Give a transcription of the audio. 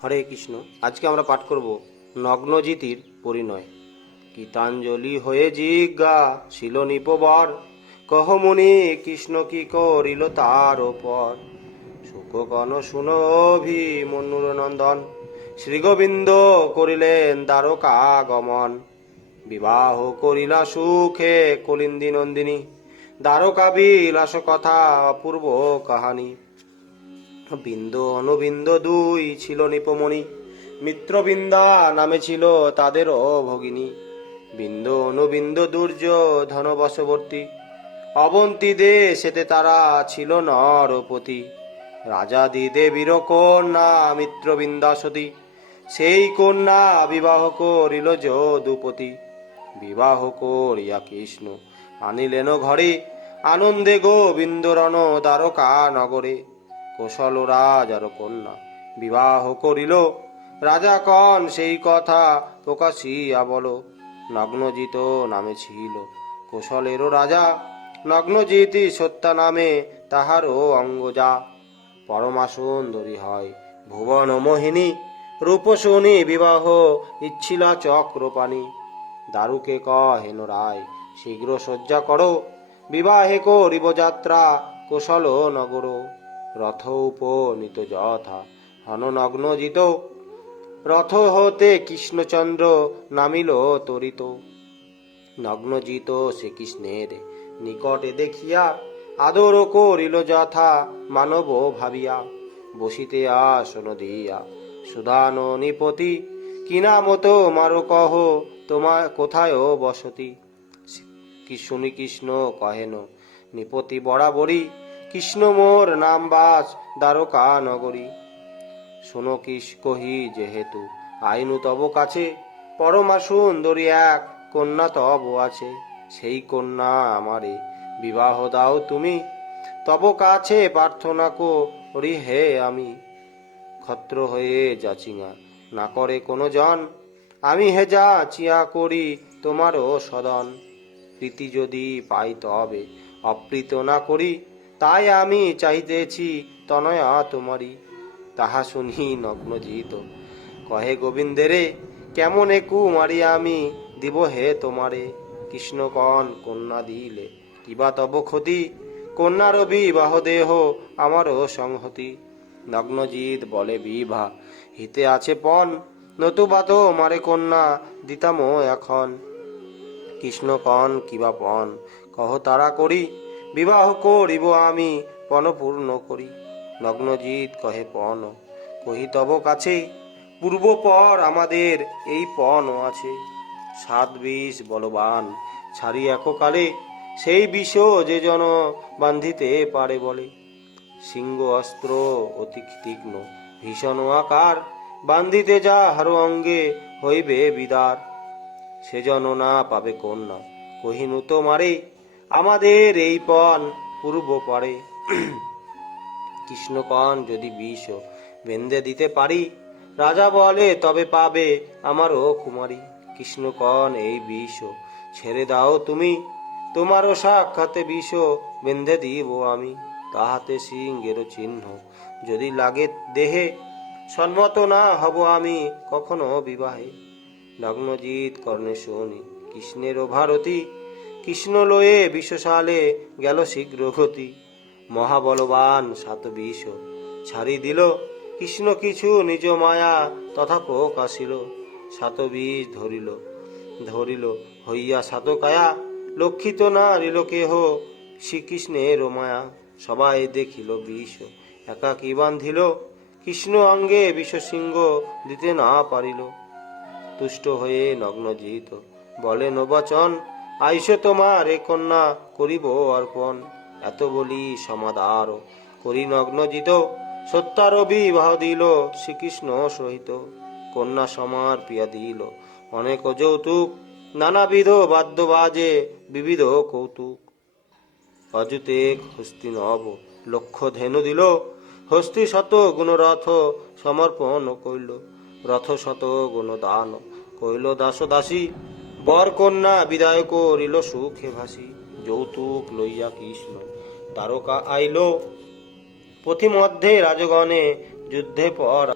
হরে কৃষ্ণ। আজকে আমরা পাঠ করব নগ্নজিতির পরিণয়। গীতাঞ্জলি হয়ে জিজ্ঞা ছিল নিপবর কহমুনি কৃষ্ণ কি করিল তার ওপর সুখগণ শুনো ভীমনুর নন্দন, শ্রীগোবিন্দ করিলেন দ্বারকা গমন বিবাহ করিলা সুখে কলিন্দি নন্দিনী, দ্বারকা বিলাস কথা অপূর্ব কাহানী। বিন্দ অনুবিন্দ দুই ছিল নিপমণি। মিত্রবিন্দা নামে ছিল তাদের তাদেরও ভগিনী। বিন্দ অনুবিন্দ দুর্য ধনবশবর্তী। অবন্তী দেশেতে তারা ছিল নরপতি। রাজা দেবীর কন্যা মিত্রবিন্দাসতী। সেই কন্যা বিবাহ করিল যদুপতি। বিবাহ করিয়া কৃষ্ণ আনিলেন ঘরে। আনন্দে গোবিন্দ রণ দ্বারকা নগরে। কোশল রাজার কন্যা। বিবাহ করিল। রাজা কন সেই কথা প্রকাশিয়া বল। নগ্নজিত নামে ছিল কোশলেরও রাজা। নগ্নজিতি সত্যা নামে তাহারও অঙ্গজা পরমা সুন্দরী হয় ভুবন মোহিনী। রূপসুনি বিবাহ ইচ্ছিলা চক্রপাণী। দারুকে কহেন রায়, শীঘ্র শয্যা করো। বিবাহে করিব যাত্রা কোশল নগর। রথ উপনীত যথা হননগ্ন জিত রথ হতে কৃষ্ণচন্দ্র নামিল তরিত। নগ্নজিত শ্রীকৃষ্ণের নিকটে দেখিয়া আদর করিল যথা মানব ভাবিয়া। বসিতে আসন দিয়া সুদান নিপতি কিনা মতো মারো কহ তোমার কোথায় বসতি? কি শুনি কৃষ্ণ, কহেন, নিপতি বরাবরই কৃষ্ণ মোর নাম বাস দ্বারকা নগরী। শোনো কিস কহি যেহেতু, আইনু তব কাছে, পরমা সুন্দরী এক, কন্যা তব আছে, সেই কন্যা আমারে বিবাহ দাও তুমি। তব কাছে প্রার্থনা করি হে আমি, ক্ষত্র হয়ে যাচিঙা না করে কোনো জন। আমি হে যা চিয়া করি তোমারও সদন, প্রীতি যদি পাই তবে অপ্রীত না করি। তাই আমি চাইতেছি তনয়া তোমারি তাহা শুনি নগ্নজিত। কহে গোবিন্দেরে, কেমন একু মারি আমি? দিব হে তোমারে। কৃষ্ণ কন কন্যা দিলে কিবা তব ক্ষতি? কন্যার বিবাহ দেহ আমারও সংহতি। নগ্নজিৎ বলে, বিভা, হিতে আছে পণ নতুবা তো মারে কন্যা, দিতাম এখন। কৃষ্ণ কন কিবা পণ কহ তারা করি। বিবাহ করিব আমি, পণ পূর্ণ করি। নগ্নজিৎ কহে, পণ, কহি, তব কাছে। পূর্ব পর আমাদের এই পণ আছে। সাত বিষ বলবান, ছাড়ি এককালে। সেই বিষ যে জন বান্ধিতে পারে বলে। সিংহ অস্ত্র অতি তীক্ষ্ণ, ভীষণ আকার। বান্ধিতে যা হার অঙ্গে হইবে বিদার। সে সেজন না পাবে কন্যা কহিনু তো মারে। আমাদের এই পণ পূর্ব পারে। কৃষ্ণকণ যদি বিষ বেঁধে দিতে পারি, রাজা বলে, তবে পাবে আমারও কুমারী। কৃষ্ণকণ, এই বিষ ছেড়ে দাও তুমি। তোমারও সাক্ষাতে বিষ বেঁধে দিব আমি। তাহাতে সিংহের চিহ্ন যদি লাগে দেহে সম্মত না হব আমি কখনো বিবাহে। নগ্নজিৎ কর্ণে শুনি কৃষ্ণের ভারতী কৃষ্ণ লয়ে বিশ্বসালে গেল শীঘ্র গতি মহাবলবান সাত বিষ ছাড়ি দিল। কৃষ্ণ কিছু নিজ মায়া তথা প্রকাশিল সাত বীজ ধরিল ধরিল, হইয়া সাত কায়া লক্ষিত না রিল কেহ, শ্রীকৃষ্ণের মায়া। সবাই দেখিল বিষ, একাকী বান্ধিল। কৃষ্ণ অঙ্গে বিষ সিংহ দিতে না পারিল। তুষ্ট হয়ে নগ্ন নগ্নজিত বলে নবচন আইস তোমার এ কন্যা করিব অর্পণ। এত বলি সমাদার করি নগ্নজিত সত্যার বিবাহ দিল শ্রীকৃষ্ণ সহিত। কন্যা সমার পিয়া দিল অনেক যৌতুক। নানাবিধ বাদ্য বাজে বিবিধ কৌতুক। অযুতে হস্তি নব লক্ষ ধেনু দিল। হস্তি শত গুণরথ সমর্পণ কইল। রথ শত গুণ দান কইল দাস দাসী বর কন্যা বিদায় করিল সুখে ভাসি। যৌতুক লইয়া কৃষ্ণ, তারকা আইল। পথিমধ্যে রাজগণে যুদ্ধে পর